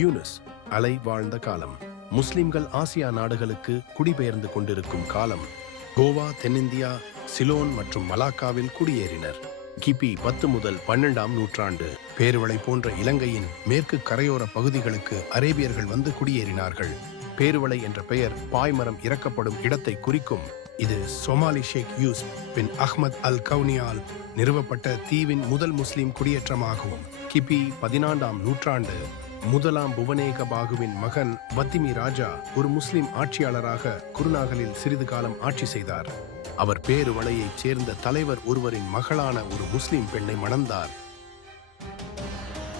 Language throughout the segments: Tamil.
யூனுஸ் அலை வாழ்ந்த காலம். முஸ்லிம்கள் ஆசியா நாடுகளுக்கு குடிபெயர்ந்து கொண்டிருக்கும் காலம். கோவா, தென்னிந்தியா, சிலோன் மற்றும் மலாக்காவில் குடியேறினர். கிபி 10 முதல் 12ஆம் நூற்றாண்டு. பேருவளை போன்ற இலங்கையின் மேற்கு கரையோர பகுதிகளுக்கு அரேபியர்கள் வந்து குடியேறினார்கள். பேருவளை என்ற பெயர் பாய்மரம் இறக்கப்படும் இடத்தை குறிக்கும். இது சோமாலி ஷேக் யூஸ் பின் அஹ்மத் அல் கவுனியால் நிறுவப்பட்ட தீவின் முதல் முஸ்லிம் குடியேற்றமாகும். கிபி 14ஆம் நூற்றாண்டு. முதலாம் புவனேக பாகுவின் மகன் வத்திமி ராஜா ஒரு முஸ்லிம் ஆட்சியாளராக குருநாகலில் சிறிது காலம் ஆட்சி செய்தார். அவர் பேருவளையைச் சேர்ந்த தலைவர் ஒருவரின் மகளான ஒரு முஸ்லிம் பெண்ணை மணந்தார்.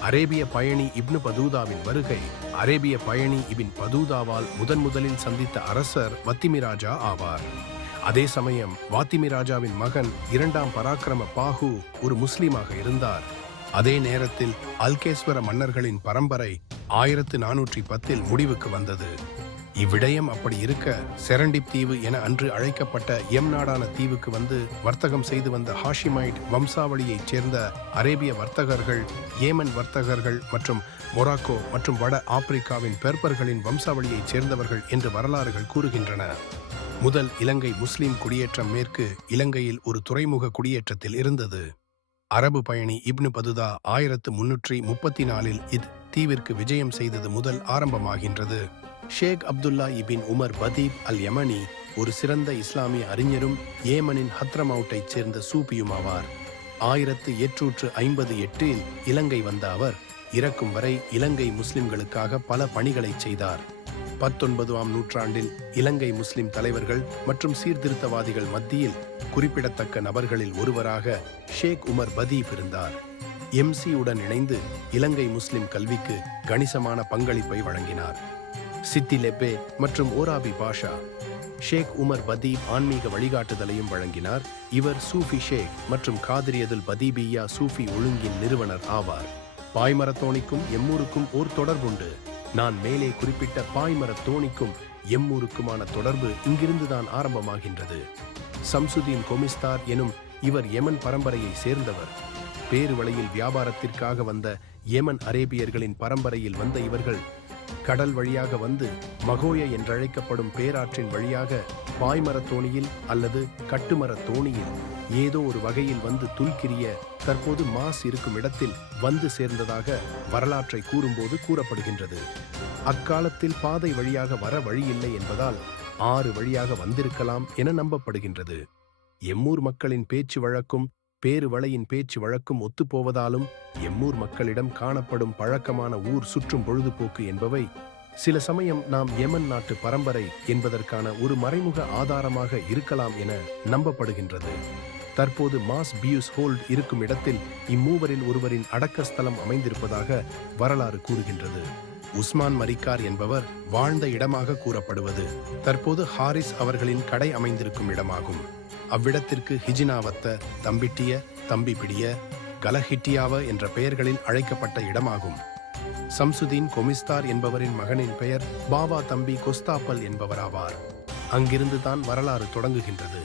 அரேபிய பயணி இப்னு பதூதாவின் வருகை. அரேபிய பயணி இபின் பதூதாவால் முதலில் சந்தித்த அரசர் வத்திமி ராஜா ஆவார். அதே சமயம் வாத்திமி ராஜாவின் மகன் 2ஆம் பராக்கிரம பாகு ஒரு முஸ்லிமாக இருந்தார். அதே நேரத்தில் அல்கேஸ்வர மன்னர்களின் பரம்பரை 1410இல் முடிவுக்கு வந்தது. இவ்விடயம் அப்படி இருக்க, செரண்டிப் தீவு என அன்று அழைக்கப்பட்ட நாடான தீவுக்கு வந்து வர்த்தகம் செய்து வந்த ஹாஷிமைட் வம்சாவளியைச் சேர்ந்த அரேபிய வர்த்தகர்கள், ஏமன் வர்த்தகர்கள் மற்றும் மொராக்கோ மற்றும் வட ஆப்பிரிக்காவின் பெர்பர்களின் வம்சாவளியைச் சேர்ந்தவர்கள் என்று வரலாறுகள் கூறுகின்றன. முதல் இலங்கை முஸ்லிம் குடியேற்றம் மேற்கு இலங்கையில் ஒரு துறைமுக குடியேற்றத்தில் இருந்தது. அரபு பயணி இப்னு பதுதா 1334இல் தீவிற்கு விஜயம் செய்தது முதல் ஆரம்பமாகின்றது. ஷேக் அப்துல்லா இபின் உமர் பதீப் அல் யமனி ஒரு சிறந்த இஸ்லாமிய அறிஞரும் ஏமனின் ஹத்ரமவுட்டைச் சேர்ந்த சூபியுமாவார். 1858இல் இலங்கை வந்த அவர் இறக்கும் வரை இலங்கை முஸ்லிம்களுக்காக பல பணிகளை செய்தார். 19ஆம் நூற்றாண்டில் இலங்கை முஸ்லிம் தலைவர்கள் மற்றும் சீர்திருத்தவாதிகள் மத்தியில் குறிப்பிடத்தக்க நபர்களில் ஒருவராக ஷேக் உமர் பதீப் இருந்தார். MC உடன் இணைந்து இலங்கை முஸ்லிம் கல்விக்கு கணிசமான பங்களிப்பை வழங்கினார். சித்தி லெப்பே மற்றும் ஓராபி பாஷா. ஷேக் உமர் பதீப் ஆன்மீக வழிகாட்டுதலையும் வழங்கினார். இவர் சூஃபி ஷேக் மற்றும் காதிரியதுல் பதீபியா சூஃபி ஒழுங்கின் நிறுவனர் ஆவார். பாய்மரத்தோணிக்கும் எம்மூருக்கும் ஓர் தொடர்புண்டு. நான் மேலே குறிப்பிட்ட பாய்மரத் தோணிக்கும் எம்மூருக்குமான தொடர்பு இங்கிருந்துதான் ஆரம்பமாகின்றது. சம்சுதீன் கொமிஸ்தார் எனும் இவர் யமன் பரம்பரையை சேர்ந்தவர். பேருவளையில் வியாபாரத்திற்காக வந்த யமன் அரேபியர்களின் பரம்பரையில் வந்த இவர்கள் கடல் வழியாக வந்து மகோய என்றழைக்கப்படும் பேராற்றின் வழியாக பாய்மரத் தோணியில் அல்லது கட்டுமரத் தோணியில் ஏதோ ஒரு வகையில் வந்து துல்கிரிய தற்போது மாஸ் இருக்கும் இடத்தில் வந்து சேர்ந்ததாக வரலாற்றை கூறும்போது கூறப்படுகின்றது. அக்காலத்தில் பாதை வழியாக வர வழியில்லை என்பதால் 6 வழியாக வந்திருக்கலாம் என நம்பப்படுகின்றது. எம்மூர் மக்களின் பேச்சு வழக்கும் பேருவளையின் பேச்சு வழக்கும் ஒத்துப்போவதாலும் எம்மூர் மக்களிடம் காணப்படும் பழக்கமான ஊர் சுற்றும் பொழுதுபோக்கு என்பவை சில சமயம் நாம் யமன் நாட்டு பரம்பரை என்பதற்கான ஒரு மறைமுக ஆதாரமாக இருக்கலாம் என நம்பப்படுகின்றது. தற்போது மாஸ் பியூஸ் ஹோல்ட் இருக்கும் இடத்தில் இம்மூவரில் ஒருவரின் அடக்கஸ்தலம் அமைந்திருப்பதாக வரலாறு கூறுகின்றது. உஸ்மான் மரிக்கார் என்பவர் வாழ்ந்த இடமாக கூறப்படுவது தற்போது ஹாரிஸ் அவர்களின் கடை அமைந்திருக்கும் இடமாகும். அவ்விடத்திற்கு ஹிஜினாவத்த, தம்பிட்டிய, தம்பிபிடிய, கலஹிட்டியாவ என்ற பெயர்களில் அழைக்கப்பட்ட இடமாகும். சம்சுதீன் கொமிஸ்தார் என்பவரின் மகனின் பெயர் பாபா தம்பி கொஸ்தாப்பல் என்பவராவார். அங்கிருந்துதான் வரலாறு தொடங்குகின்றது.